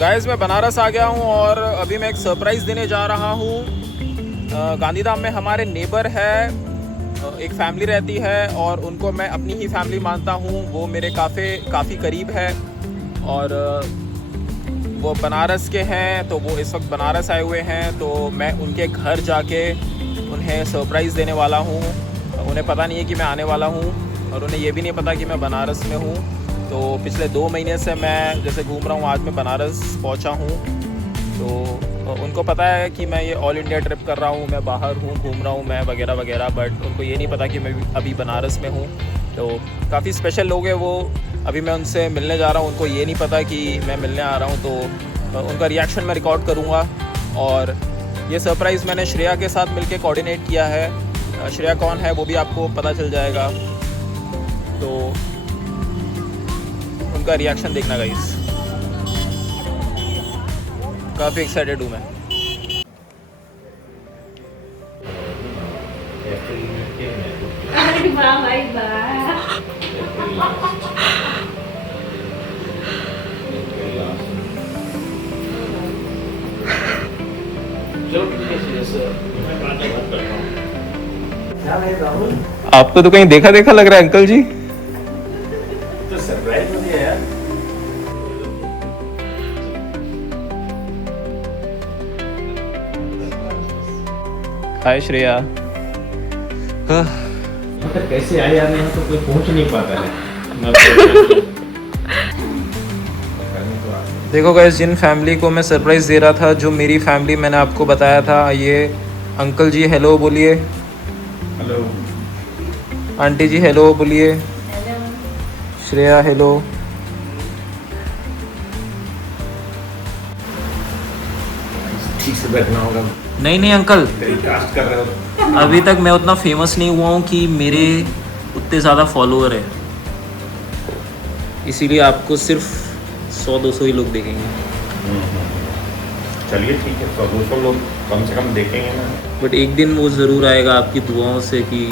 Guys मैं बनारस आ गया हूँ और अभी मैं एक सरप्राइज़ देने जा रहा हूँ। गांधीधाम में हमारे नेबर है, एक फैमिली रहती है और उनको मैं अपनी ही फैमिली मानता हूँ। वो मेरे काफ़ी करीब है और वो बनारस के हैं, तो वो इस वक्त बनारस आए हुए हैं। तो मैं उनके घर जाके उन्हें सरप्राइज़ देने वाला हूँ। उन्हें पता नहीं है कि मैं आने वाला हूँ और उन्हें ये भी नहीं पता कि मैं बनारस में हूँ। तो पिछले 2 महीने से मैं जैसे घूम रहा हूँ, आज मैं बनारस पहुँचा हूँ। तो उनको पता है कि मैं ये ऑल इंडिया ट्रिप कर रहा हूँ, मैं बाहर हूँ, घूम रहा हूँ मैं वगैरह वगैरह, बट उनको ये नहीं पता कि मैं अभी बनारस में हूँ। तो काफ़ी स्पेशल लोग हैं वो। अभी मैं उनसे मिलने जा रहा हूँ, उनको ये नहीं पता कि मैं मिलने आ रहा हूँ। तो उनका रिएक्शन मैं रिकॉर्ड करूँगा और ये सरप्राइज़ मैंने श्रेया के साथ मिलके कोऑर्डिनेट किया है। श्रेया कौन है वो भी आपको पता चल जाएगा, तो उनका रिएक्शन देखना गाइस। काफ़ी एक्साइटेड हूँ मैं। आपको तो कहीं देखा देखा लग रहा है अंकल जी। तो सरप्राइज मुझे है यार। हाय श्रेया। मतलब कैसे आए यार, यहाँ तो कोई पहुंच नहीं पाता है। देखो गाइस, जिन फैमिली को मैं सरप्राइज़ दे रहा था, जो मेरी फैमिली मैंने आपको बताया था, ये अंकल जी हेलो बोलिए, हेलो। आंटी जी हेलो बोलिए, श्रेया हेलो। ठीक से बैठना होगा। नहीं अंकल, कास्ट कर रहे हो। अभी तक मैं उतना फेमस नहीं हुआ हूँ कि मेरे उतने ज़्यादा फॉलोअर है, इसीलिए आपको सिर्फ 100-200 ही लोग देखेंगे। चलिए ठीक है, 100-200 लोग कम से कम देखेंगे ना। बट एक दिन वो ज़रूर आएगा आपकी दुआओं से कि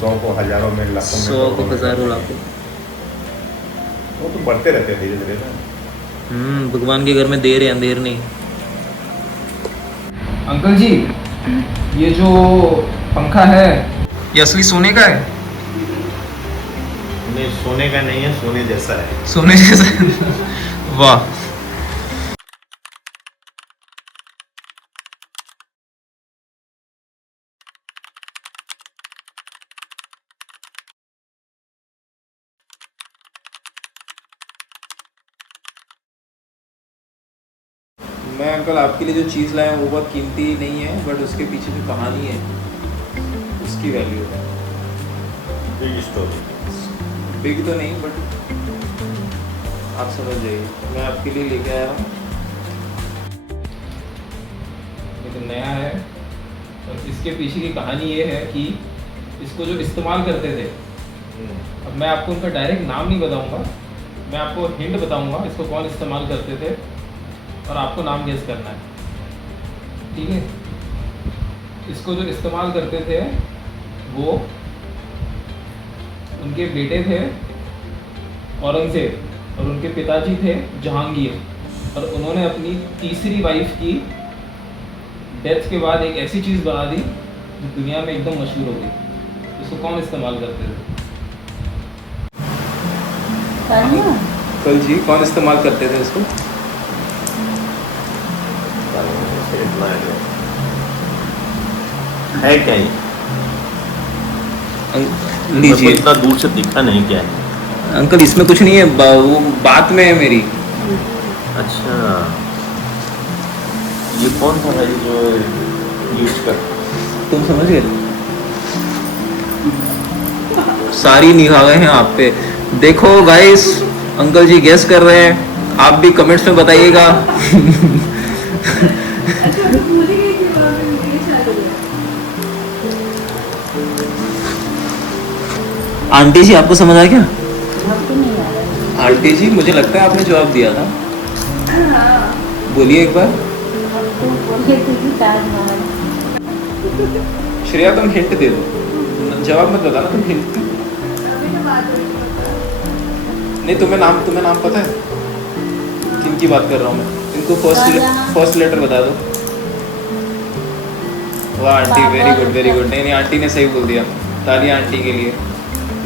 100 को हज़ारों में, लाखों में, 100 को हज़ारों लाखों। वो तो बढ़ते रहते हैं धीरे धीरे ना। भगवान के घर में देर है, अंधेर नहीं। अंकल जी, ये जो पंखा है ये असली सोने का है? नहीं, सोने का नहीं है, सोने जैसा है। सोने जैसा? वाह। मैं अंकल आपके लिए जो चीज़ लाया हूँ वो बहुत कीमती नहीं है, बट उसके पीछे जो कहानी है उसकी वैल्यू है। Big story. बिग तो नहीं, बट आप समझ जाइए। मैं आपके लिए लेके आया हूँ, ये तो नया है और इसके पीछे की कहानी ये है कि इसको जो इस्तेमाल करते थे, अब मैं आपको उनका डायरेक्ट नाम नहीं बताऊंगा, मैं आपको हिंट बताऊंगा इसको कौन इस्तेमाल करते थे और आपको नाम गेस करना है, ठीक है? इसको जो इस्तेमाल करते थे वो उनके बेटे थे औरंगजेब और उनके पिताजी थे जहांगीर, और उन्होंने अपनी तीसरी वाइफ की डेथ के बाद एक ऐसी चीज़ बना दी जो दुनिया में एकदम मशहूर हो गई। इसको कौन इस्तेमाल करते थे? कल जी कौन इस्तेमाल करते थे इसको? है क्या ये? लीजिए। इतना दूर से दिखा नहीं क्या है? अंकल इसमें कुछ नहीं है, वो बात में है मेरी। अच्छा, ये कौन था भाई जो यूज कर? तुम समझ गए? सारी निगाहें हैं आप पे। देखो गाइस, अंकल जी गेस कर रहे हैं, आप भी कमेंट्स में बताइएगा। आंटी जी आपको समझ आया क्या? आंटी जी मुझे लगता है आपने जवाब दिया था, बोलिए एक बार। श्रेया तुम हिंट दे दो, जवाब मत बताना, तुम हिंट। नहीं तुम्हें नाम पता है? किनकी बात कर रहा हूँ मैं? इनको फर्स्ट लेटर बता दो। वाह aunty, very good very good. नहीं नहीं, आंटी ने सही बोल दिया। तालियां आंटी के लिए।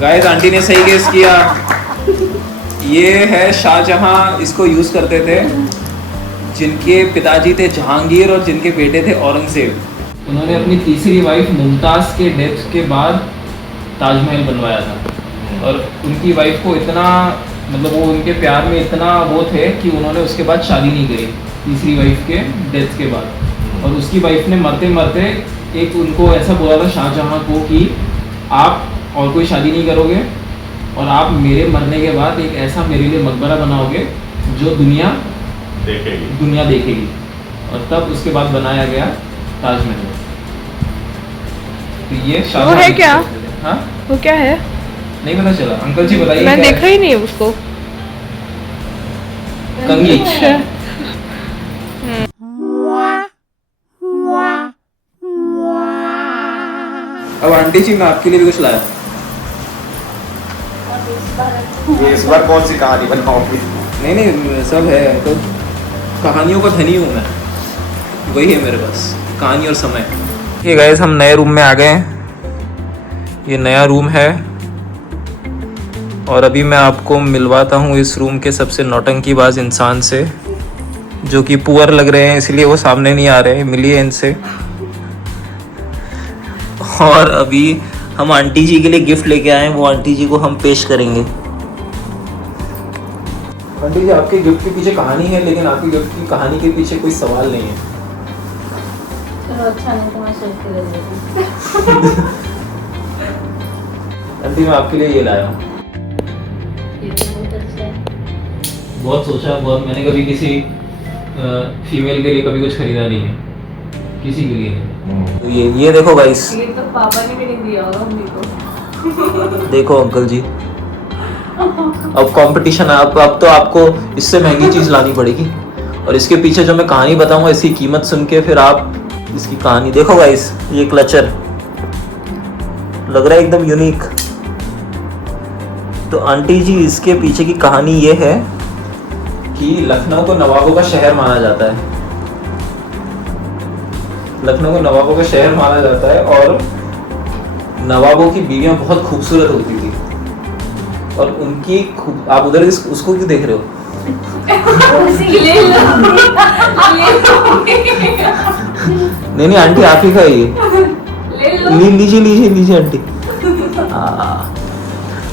गाइस, आंटी ने सही गेस किया। ये है शाहजहां। इसको यूज़ करते थे जिनके पिताजी थे जहांगीर और जिनके बेटे थे औरंगजेब। उन्होंने अपनी तीसरी वाइफ मुमताज़ के डेथ के बाद ताजमहल बनवाया था। और उनकी वाइफ को इतना, मतलब वो उनके प्यार में इतना वो थे कि उन्होंने उसके बाद शादी नहीं करी, तीसरी वाइफ के डेथ के बाद। और उसकी वाइफ ने मरते मरते एक उनको ऐसा बोला था शाहजहां को कि आप और कोई शादी नहीं करोगे और आप मेरे मरने के बाद एक ऐसा मेरे लिए मकबरा बनाओगे जो दुनिया देखेगी। और तब उसके बाद बनाया गया ताजमहल। तो ये वो है क्या? हाँ, वो क्या है? नहीं पता चला। अंकल जी बताइए। मैं क्या देखा ही नहीं उसको। कंघी। अच्छा। अब आंटी जी, मैं आपके लिए भी कुछ लाया। ये इस बार कौन सी कहानी बनाओगी? नहीं नहीं, सब है अंकल। कहानियों का धनी हूँ मैं, वही है मेरे पास, कहानी और समय। ये गाइस, हम नए रूम में आ गए हैं। ये नया रूम है और अभी मैं आपको मिलवाता हूँ इस रूम के सबसे नौटंकीबाज इंसान से, जो कि पुअर लग रहे हैं इसलिए वो सामने नहीं आ रहे हैं। मिलिए इनसे। और अभी हम आंटी जी के लिए गिफ्ट लेके आए हैं, वो आंटी जी को हम पेश करेंगे। आंटी जी, आपके गिफ्ट के पीछे कहानी है, लेकिन आपके गिफ्ट की कहानी के पीछे कोई सवाल नहीं है। चलो अच्छा, नहीं तो मैं सोच के ले लेती हूँ। आंटी, मैं आपके लिए ये लाया हूँ। ये तो बहुत अच्छा है। बहुत सोचा, बहुत। मैंने कभी किसी फीमेल के लिए कभी कुछ खरीदा नहीं है, किसी के लिए नहीं। तो ये देखो गाइस। ये तो पापा ने भी नहीं दिया होगा मम्मी को। देखो अंकल जी, अब कंपटीशन है। अब तो आपको इससे महंगी चीज़ लानी पड़ेगी। और इसके पीछे जो मैं कहानी बताऊंगा, इसकी कीमत सुन के फिर आप इसकी कहानी देखो गाइस। ये क्लचर लग रहा है एकदम यूनिक। तो आंटी जी, इसके पीछे की कहानी ये है कि लखनऊ को नवाबों का शहर माना जाता है। लखनऊ को नवाबों का शहर माना जाता है और नवाबों की बीवियां बहुत खूबसूरत होती थी। और उनकी आप उधर उसको क्यों देख रहे हो? ले लो। नहीं नहीं आंटी, आप ही का ये ले लो। लीजिए आंटी।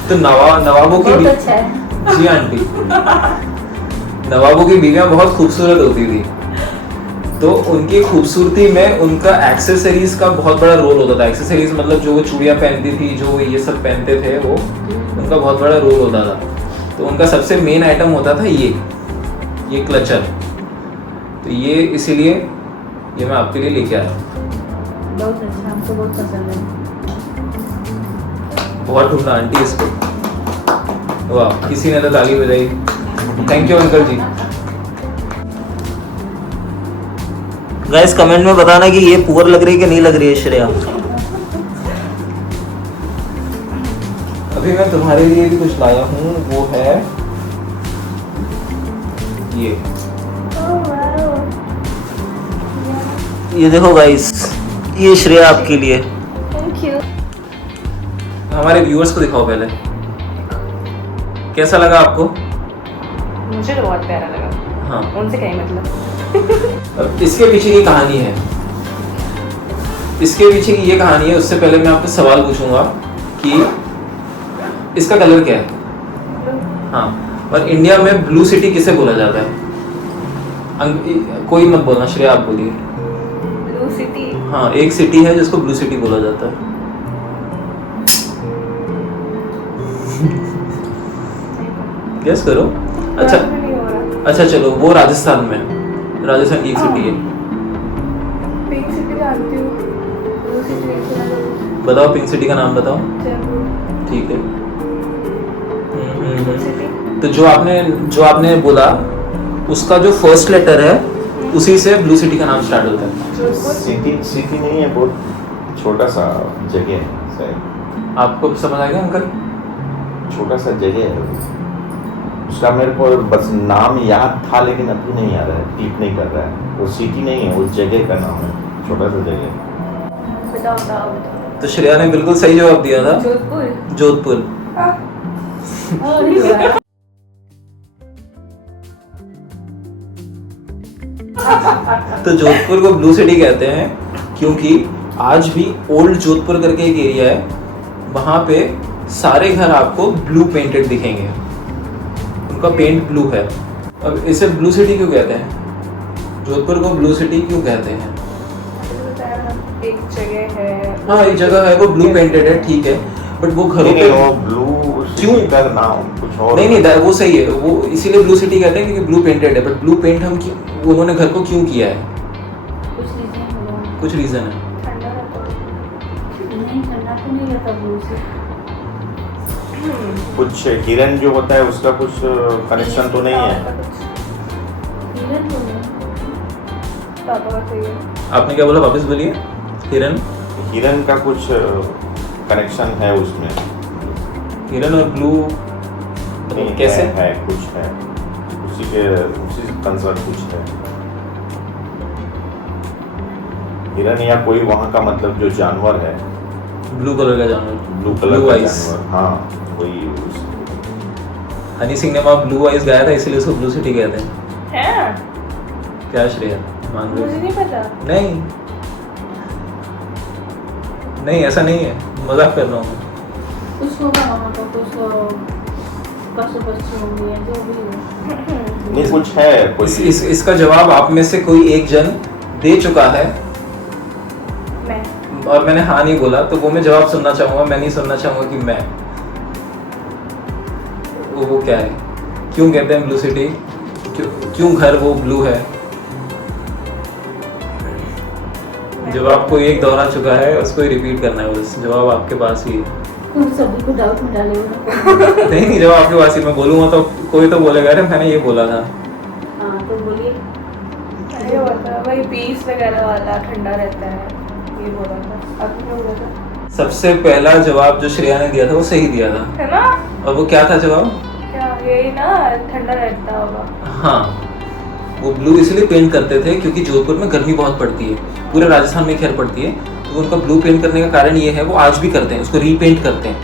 तो नवाबों की बहुत अच्छा है। जी आंटी, नवाबों की बीवियां बहुत खूबसूरत होती थी। तो उनकी खूबसूरती में उनका एक्सेसरीज का बहुत बड़ा रोल होता था। एक्सेसरीज मतलब जो वो चूड़ियाँ पहनती थी, जो वो ये सब पहनते थे, वो उनका बहुत बड़ा रोल होता था। तो उनका सबसे मेन आइटम होता था ये क्लचर। तो ये इसीलिए ये मैं आपके लिए लेके आया हूँ। बहुत अच्छा, हमको बहुत पसंद है। बहुत ढूंढा आंटी इसको। वाह, किसी ने तो ताली बजाई। Thank you uncle ji. Guys, comment में बताना कि ये पुअर लग रही है कि नहीं लग रही है श्रेया। अभी मैं तुम्हारे लिए भी कुछ लाया हूँ, वो है ये देखो गाइस, ये श्रेया आपके लिए। Thank you. हमारे व्यूअर्स को दिखाओ पहले, कैसा लगा आपको? मुझे तो बहुत प्यारा लगा। हाँ, उनसे क्या ही मतलब। अब इसके पीछे की कहानी है। इसके पीछे की ये कहानी है। उससे पहले मैं आपको सवाल पूछूंगा कि इसका कलर क्या है? हाँ, और इंडिया में ब्लू सिटी किसे बोला जाता है? कोई मत बोलना, श्रेया आप बोलिए। Blue city? हाँ, एक सिटी है जिसको ब्लू सिटी बोला जाता है। गेस करो। अच्छा चलो, वो राजस्थान में, राजस्थान की एक सिटी है। पिंक सिटी जानती हूँ। ब्लू सिटी बताओ, पिंक सिटी का नाम बताओ। जयपुर। ठीक है। तो जो आपने बोला, उसका जो फर्स्ट लेटर है उसी से ब्लू सिटी का नाम स्टार्ट होता है। सिटी नहीं है, बहुत छोटा सा जगह है शायद। आपको समझ आ गया अंकल? छोटा सा जगह है। उसका मेरे को बस नाम याद था लेकिन अभी नहीं आ रहा है, क्लिक नहीं कर रहा है। वो सिटी नहीं है, वो जगह का नाम है, छोटा सा जगह। बताओ बताओ बताओ। तो श्रेया ने बिल्कुल सही जवाब दिया था, जोधपुर। जोधपुर। हाँ। अरे वाह। तो जोधपुर को ब्लू सिटी कहते हैं क्योंकि आज भी ओल्ड जोधपुर करके एक एरिया है, वहाँ पे सारे घर आपको ब्लू पेंटेड दिखेंगे, उनका पेंट ब्लू है। अब इसे ब्लू सिटी क्यों कहते हैं, जोधपुर को ब्लू सिटी क्यों कहते हैं? एक जगह है। हाँ एक जगह है, वो ब्लू पेंटेड है, ठीक है, बट वो घरों पे वो ब्लू क्यों? का नाम कुछ और। नहीं वो सही है, वो इसीलिए ब्लू सिटी कहते हैं क्योंकि ब्लू पेंटेड है, बट ब्लू पेंट हम क्यों, उन्होंने घर को क्यों किया है? कुछ रीजन होगा। कुछ रीजन है। ठंडा रहता है। नहीं ठंडा तो नहीं रहता ब्लू से। कुछ हिरन जो होता है उसका कुछ कनेक्शन तो नहीं है। हिरन तो नहीं। पापा का सही है। आपने क्या बोला, वापस बोलिए। हिरन, हिरन का कुछ कनेक्शन है उसमें। हिरन और ब्लू नहीं, कैसे? है कुछ है, उसी कंसर्ट कुछ है। हिरन या कोई वहाँ का मतलब जो जानवर है, ब्लू कलर का जानवर, ब्लू कलर Blue का eyes। जानवर, हाँ वही हनी सिंह ने वहाँ ब्लू आइज गाया था इसलिए उसको ब्लू सिटी कहते हैं। है? क्या श्रेया मान मुझे रहे? नहीं पता। नहीं ऐसा नहीं है, मजाक कर रहा हूँ मैं। कुछ होगा वहाँ पर, कुछ पशु पक्षी होंगे या जो भी हो। नहीं कुछ है कुछ। इसका जवाब आप में से कोई एक जन दे चुका है मैं। और मैंने हाँ नहीं बोला, तो वो मैं जवाब सुनना चाहूंगा, मैं नहीं सुनना चाहूंगा कि मैं वो क्या है, क्यों कहते हैं ब्लू सिटी, क्यों घर वो ब्लू है? जवाब कोई एक दोहरा चुका है, उसको ही रिपीट करना है, बस जवाब आपके पास ही है। तुम सभी को डाउट में डाले हो। नहीं जवाब आपके पास ही, मैं बोलूंगा तो कोई तो बोलेगा अरे मैंने ये बोला था। हाँ तो बोलिए। ये होता है वही पीस वगैरह वाला, ठंडा रहता है, ये बोला था। आपने क्या बोला था? सबसे पहला जवाब जो श्रेया ने दिया था वो सही दिया था, है ना? और वो क्या था जवाब? क्या यही ना, ठंडा रहता होगा। हाँ वो ब्लू इसलिए पेंट करते थे क्योंकि जोधपुर में गर्मी बहुत पड़ती है, पूरे राजस्थान में खैर पड़ती है, तो उनका ब्लू पेंट करने का कारण ये है, वो आज भी करते हैं, उसको रीपेंट करते हैं,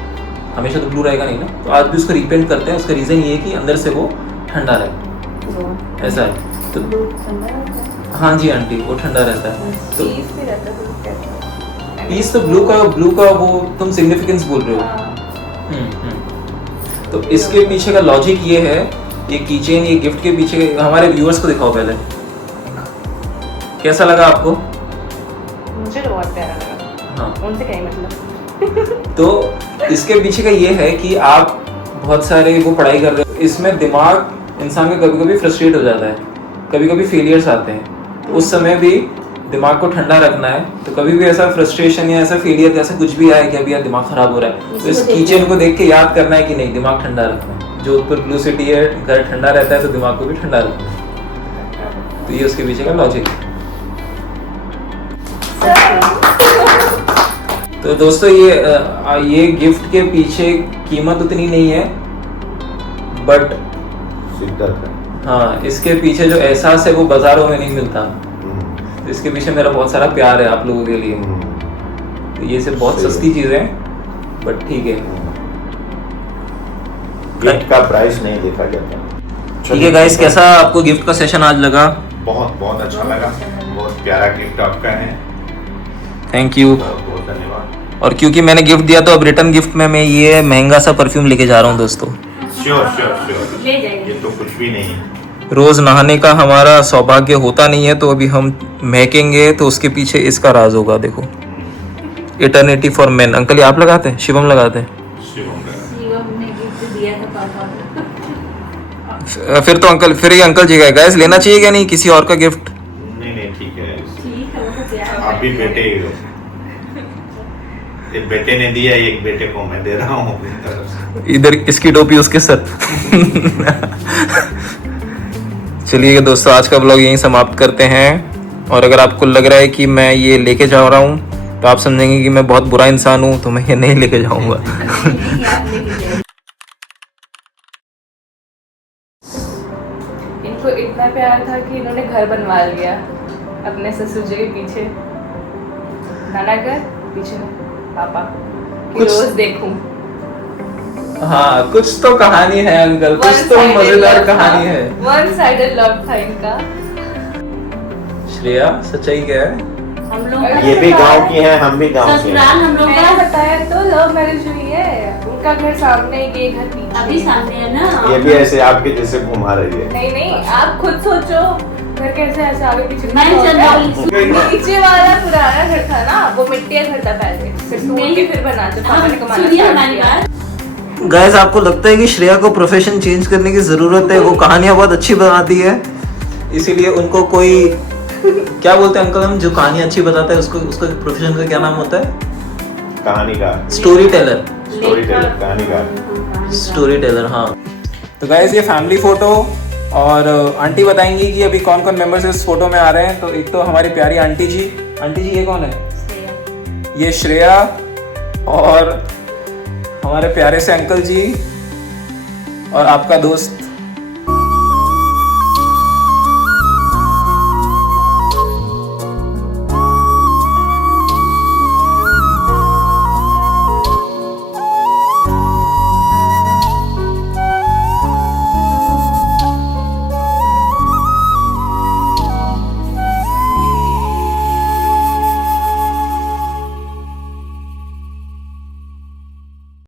हमेशा तो ब्लू रहेगा नहीं ना, तो आज भी उसको रीपेंट करते हैं। उसका रीज़न ये है कि अंदर से वो ठंडा रहे, ऐसा है। तो ब्लू ठंडा रहता है। हाँ जी आंटी, वो ठंडा रहता है। तो पीस भी रहता है, तो कहते हैं। पीस तो ब्लू का वो तुम सिग्निफिकेंस बोल रहे हो। हाँ। तो इसके पीछे का लॉजिक ये है, ये कीचेन, ये गिफ्ट के पीछे हमारे व्यूअर्स को दिखाओ पहले, कैसा लगा आपको? मुझे तो बहुत प्यारा लगा। हाँ उनसे क्या ही मतलब। तो इसके पीछे का ये है कि आप बहुत सारे वो पढ़ाई कर रहे हो, इसमें दिमाग इंसान का कभी कभी फ्रस्ट्रेट हो जाता है, कभी कभी फेलियर्स आते हैं, तो उस समय भी दिमाग को ठंडा रखना है। तो कभी भी ऐसा फ्रस्ट्रेशन या ऐसा फेलियर ऐसा कुछ भी आए कि अभी यार दिमाग खराब हो रहा है, तो इस किचन को देख के याद करना है कि नहीं, दिमाग ठंडा रखना है। जोधपुर ब्लू सिटी है, घर ठंडा रहता है, तो दिमाग को भी ठंडा रखना है। तो ये उसके पीछे का लॉजिक है। तो दोस्तों ये गिफ्ट के पीछे कीमत उतनी नहीं है, बट शिद्दत है। हाँ इसके पीछे जो एहसास है वो बाजारों में नहीं मिलता, तो इसके पीछे मेरा बहुत सारा प्यार है आप लोगों के लिए। तो ये सब बहुत सस्ती चीज़ें हैं, बट ठीक है। गिफ्ट का प्राइस नहीं देखा जाता। ठीक है गाइस, कैसा आपको गिफ्ट का सेशन आज लगा? बहुत अच्छा लगा, बहुत प्यारा गिफ्ट आपका है, थैंक यू। बहुत धन्यवाद। और क्योंकि मैंने गिफ्ट दिया तो अब रिटर्न गिफ्ट में मैं ये महंगा सा परफ्यूम लेके जा रहा हूँ दोस्तों। श्योर ले जाएंगे। ये तो कुछ भी नहीं है। रोज नहाने का हमारा सौभाग्य होता नहीं है, तो अभी हम महकेंगे, तो उसके पीछे इसका राज होगा। देखो, इटर्निटी फॉर मेन। अंकल ये आप लगाते हैं? शिवम लगाते हैं? शिवम ने गिफ्ट दिया था पापा को। फिर तो अंकल, फिर ये अंकल जी का गैस लेना चाहिए क्या नहीं किसी और का गिफ्ट? नहीं ठीक है, ठीक है, वो तो प्यार आप भी बेटे ही हो। एक बेटे ने दिया, एक बेटे को मैं दे रहा हूँ अपनी तरफ से। इधर इसकी टोपी उसके सर। चलिए दोस्तों, आज का ब्लॉग यहीं समाप्त करते हैं। और अगर आपको लग रहा है कि मैं ये लेके जा रहा हूँ तो आप समझेंगे कि मैं बहुत बुरा इंसान हूँ, तो मैं ये नहीं लेके जाऊँगा। नहीं, आप लेके जाइए। इतना प्यार था कि इन्होंने घर बनवा लिया अपने ससुर जी के पीछे, नाना घर पीछे पापा कि कुछ- रोज देखूं। हाँ, कुछ तो कहानी है अंकल, कुछ तो मजेदार कहानी है। वन साइडेड लव था इनका। श्रेया, सच्चाई क्या है? हम लोग ये भी गांव की है, हम भी गांव के हैं। ससुराल हम लोग मैंने का बताया तो लव मैरिज हुई है, उनका घर सामने ये घर पीछे। अभी सामने है ना। ये भी ऐसे आपके जैसे घुमा रही है। नहीं नहीं, आप खुद सोचो घर कैसे ऐसे आगे पीछे मैं चंदौली नीचे वाला पुराना घर था ना, वो मिट्टी का घर था पहले, फिर तोड़ के फिर बनाते पापा ने कमाना सुनिए start हमारी किया। बात। गाइस, आपको लगता है कि श्रेया को प्रोफेशन चेंज करने की जरूरत है? वो कहानियां बहुत अच्छी बनाती है, इसीलिए उनको कोई क्या बोलते हैं अंकल, हम जो कहानियां अच्छी बताते हैं उसको, उसका प्रोफेशन का क्या नाम होता है? कहानीकार, स्टोरी टेलर। स्टोरी टेलर, कहानीकार। स्टोरी टेलर, हाँ। तो गाइस, ये फैमिली फोटो, और आंटी बताएंगी कि अभी कौन कौन मेंबर्स इस फोटो में आ रहे हैं। तो एक तो हमारी प्यारी आंटी जी। आंटी जी, ये कौन है? ये श्रेया, और हमारे प्यारे से अंकल जी, और आपका दोस्त